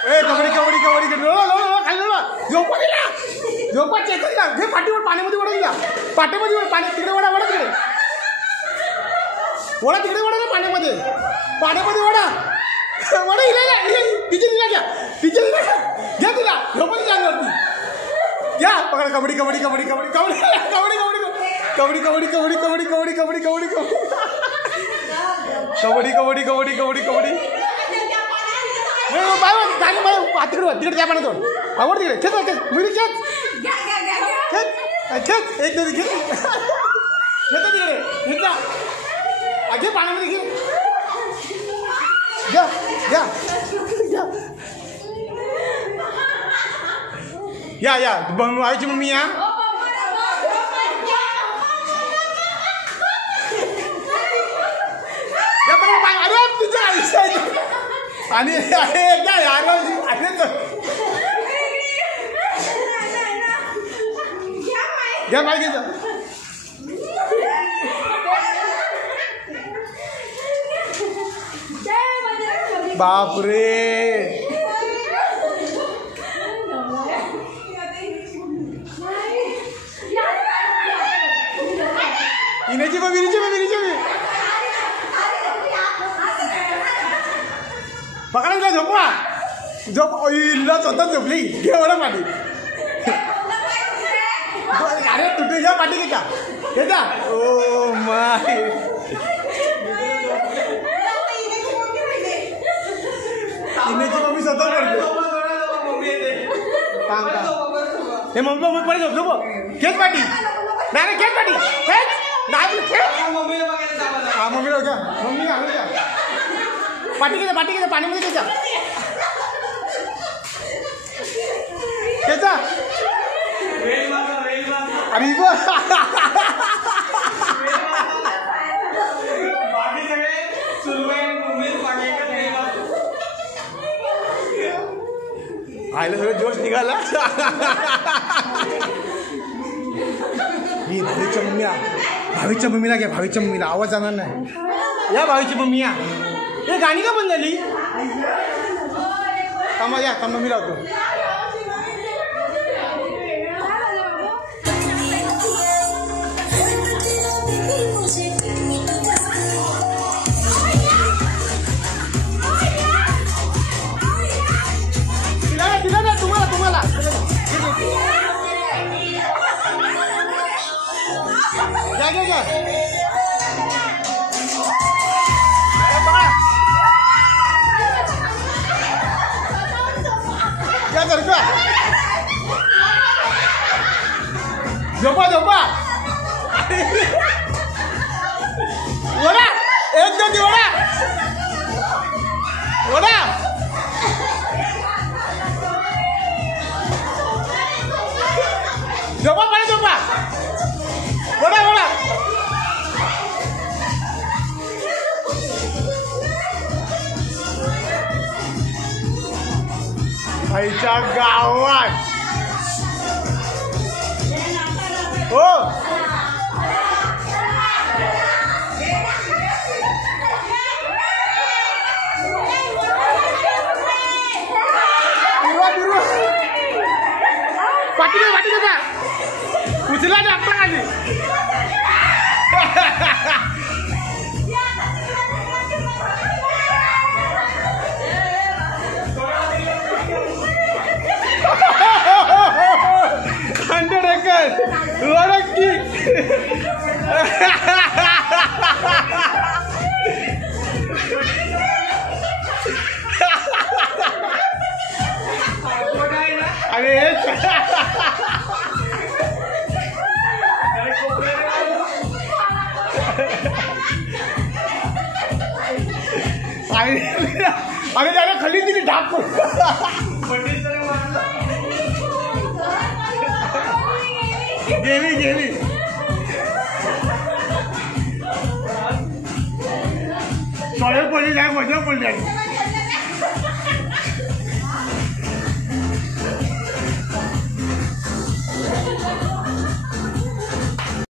कबड्डी कबड्डी कबड्डी खाली झोपा दिला झोपा चेतन ना घे पाठीवर पाण्यामध्ये वडा दिला पाठीमध्ये पाणी तिकडे वडा वडा तिकडे वडा ना पाण्यामध्ये वडा वडा हिला तिचे दिला घ्या घ्या तिला झोपा तिच्या अंगावरती घ्या पकडा कबड्डी कबड्डी कबड्डी कबड्डी कबड्डी कबड्डी कबड्डी कबड्डी कबड्डी कबड्डी कबड्डी कबड्डी कबड्डी कबड्डी कबड्डी कबड्डी कबड्डी कबड्डी तिकडे त्या पाण्यात आवड तिकडे खेच मुली खेच खेच एक तरी खेच खेच तिकडे घेत घे पाण्यामध्ये घे घ्या घ्या या या आईची मम्मी या अरे तुझ्या आयुष्य आणि एकदा यार घ्या माहिती बापरे इनेची मग विरीची पकडा झोपवा झोप इला स्वतः झोपली घे एवढं पाठी अरे तुझे घ्या पाठी घे का हे का ओ माय इनेची मम्मी स्वतः करते हे मम्मी पडे झोप घेत पाठी नाही घेत पाठी खेच नाही खेळ हा मम्मीला घ्या मम्मी आणून घ्या पाठी घ्या पाण्यामध्ये घ्यायचा घ्यायचा अरे आयला सगळं जोश निघाला ही भावीच्या मम्मीला घ्या भावीच्या मम्मीला आवाज जाणार नाही या भावीची मम्मी या हे गाणी का बंद झाली थांबा या थांबा मी लावतो दिला ना तुम्हाला घ्या झोपा वडा एक दोन वडा झोपा पाणी झोपा वडा आईच्या गावात हो पाठी का उचला जाता खाली लड़की अरे अरे जाने खाली दिली ढाक गेली सॉलिड पडली जाय मजा पडली